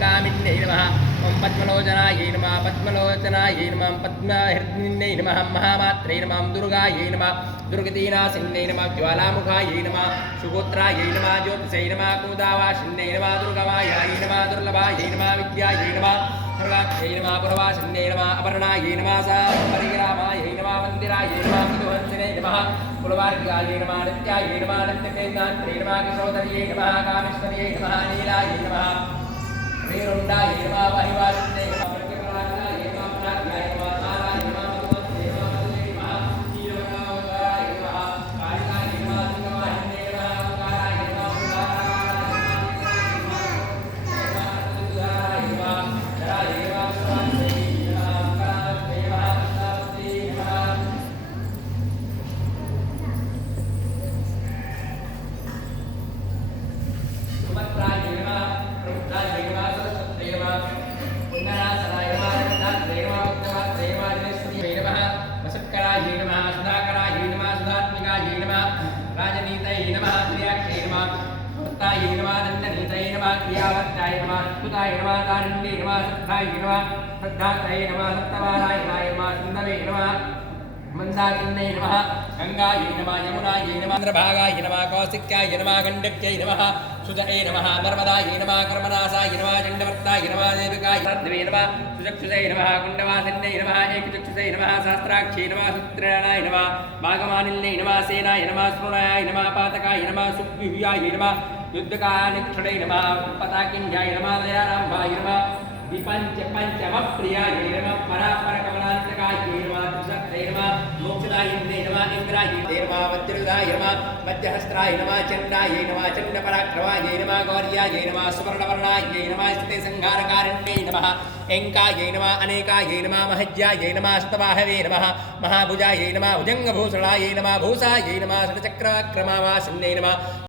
कामिन्यै नमः ओं पद्मलोचनायै नमः पद्मलोचनायै नमः पद्महृदिन्यै नमः महामात्रै नमः दुर्गायै नमः दुर्गतीनासिन्यै नमः ज्वालामुखायै नमः सुगोत्रायै नमः ज्योतिषै नमः कुमुदावासिन्यै नमः दुर्गमायै नमः दुर्लभायै नमः विद्यायै नमः दुर्गाक्षै नमः पुरवासिन्यै नमः अपर्णायै नमः परिग्रामायै नमः मन्दिरायै नमः मधुहंसिनै नमः कुलवार्यायै नमः नित्यायै नमः नित्यकेन्द्रात्रै नमः किशोदर्यै नमः कामेश्वर्यै नमः नीलायै नमः वीरुण्डायै नमः महिवासिन्यै नमः प्रत्यपरागायै नमः प्राज्ञायै नमः तारायै नमः मधुमत्यै नमः मधुयै नमः नीलवनावतारायै नमः कालिकायै नमः दुर्गमाहिन्यै नमः ओंकारायै नमः ओंकारायै नमः जरायै नमः स्वात्यै नमः ओंकारायै नमः पद्मावत्यै नमः सुभद्रायै नमः प्रमुखायै नमः सरस्वत्यै नमः पुण्यनासनाय नमः रत्नात्रै नमः उत्तमात्रै नमः जनेश्वर्यै नमः वसत्करायै नमः सुधाकरायै नमः सुधात्मिकायै नमः राजनीतये नमः त्र्याक्षये नमः वत्तायै नमः दण्डनीतये नमः क्रियावत्ताय नमः अद्भुताय नमः कारुण्ये नमः श्रद्धायै नमः श्रद्धात्रये नमः सप्तवारायणाय नमः सिन्धवे नमः मंदाकिन्यै नमः गंगायै नमः यमुनायै नमः चंद्रभागायै नमः कौशिक्याय नमः गण्डक्यै नमः सुजये नमः नर्मदायै नमः कर्मनासाय नमः चण्डवर्ताय नमः देविकाय साध्वे नमः सुचक्षुषे नमः कुण्डवासिन्यै नमः एकचक्षुषे नमः सहस्राक्षे नमः सूत्रयाणाय नमः भागमानिन्यै नमः सेनाय नमः स्मृणाय नमः पातकाय नमः सुव्यूहाय नमः युद्धकानिक्षणे नमः पताकिन्याय नमः दयाराम्भाय नमः पंचमप्रियाय नमः परापरकमलान्तकाय नमः त्रिशक्तये नमः मोक्षदायिन्यै नमः इंद्रायै नमः वज्रदाय नमः मध्यहस्त्राय नमः चण्डायै नमः चण्डपराक्रमाय नमः गौर्यायै नमः सुवर्णवर्णायै नमः स्थितिसंहारकारिण्यै नमः एङ्कायै नमः अनेकायै नमः महज्यायै नमः शतबाहवे नमः महाभुजायै नमः भुजङ्गभूषणायै नमः भूषायै नमः षट्चक्रक्रमावासिन्यै नमः